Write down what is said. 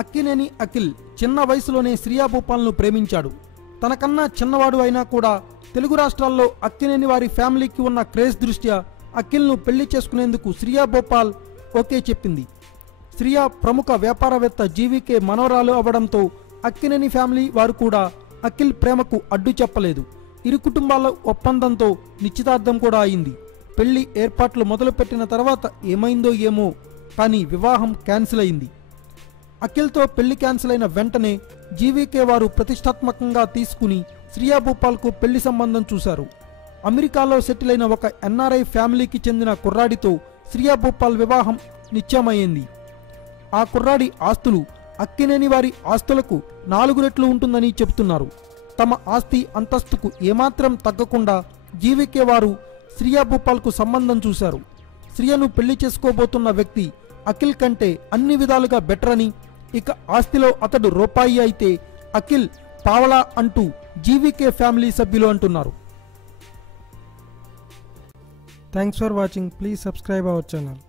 అక్కినేని అఖిల్ చిన్న వయసులోనే శ్రియా భూపాల్ను ప్రేమించాడు. తనకన్నా చిన్నవాడు అయినా కూడా తెలుగు రాష్ట్రాల్లో అక్కినేని వారి ఫ్యామిలీకి ఉన్న క్రేజ్ దృష్ట్యా అఖిల్ను పెళ్లి చేసుకునేందుకు శ్రియా భూపాల్ ఓకే చెప్పింది. శ్రియా ప్రముఖ వ్యాపారవేత్త జీవీకే మనవరాలు అవ్వడంతో అక్కినేని ఫ్యామిలీ వారు కూడా అఖిల్ ప్రేమకు అడ్డు చెప్పలేదు. ఇరు కుటుంబాల ఒప్పందంతో నిశ్చితార్థం కూడా అయింది. పెళ్లి ఏర్పాట్లు మొదలుపెట్టిన తర్వాత ఏమైందో ఏమో కానీ వివాహం క్యాన్సిల్ అయింది. అఖిల్తో పెళ్లి క్యాన్సిల్ అయిన వెంటనే జీవీకే వారు ప్రతిష్టాత్మకంగా తీసుకుని శ్రియా భూపాల్కు పెళ్లి సంబంధం చూశారు. అమెరికాలో సెటిల్ అయిన ఒక ఎన్ఆర్ఐ ఫ్యామిలీకి చెందిన కుర్రాడితో శ్రియా భూపాల్ వివాహం నిశ్చయమైంది. ఆ కుర్రాడి ఆస్తులు అక్కినేని వారి ఆస్తులకు 4 రెట్లు ఉంటుందని చెబుతున్నారు. తమ ఆస్తి అంతస్తుకు ఏమాత్రం తగ్గకుండా జీవీకే వారు శ్రియా భూపాల్కు సంబంధం చూశారు. శ్రియను పెళ్లి చేసుకోబోతున్న వ్యక్తి అఖిల్ కంటే అన్ని విధాలుగా బెటర్ అని, ఇక ఆస్తిలో అతడు రూపాయి అయితే అఖిల్ పావలా అంటూ జీవీకే ఫ్యామిలీ సభ్యులు అంటున్నారు. Thanks for watching. Please subscribe our channel.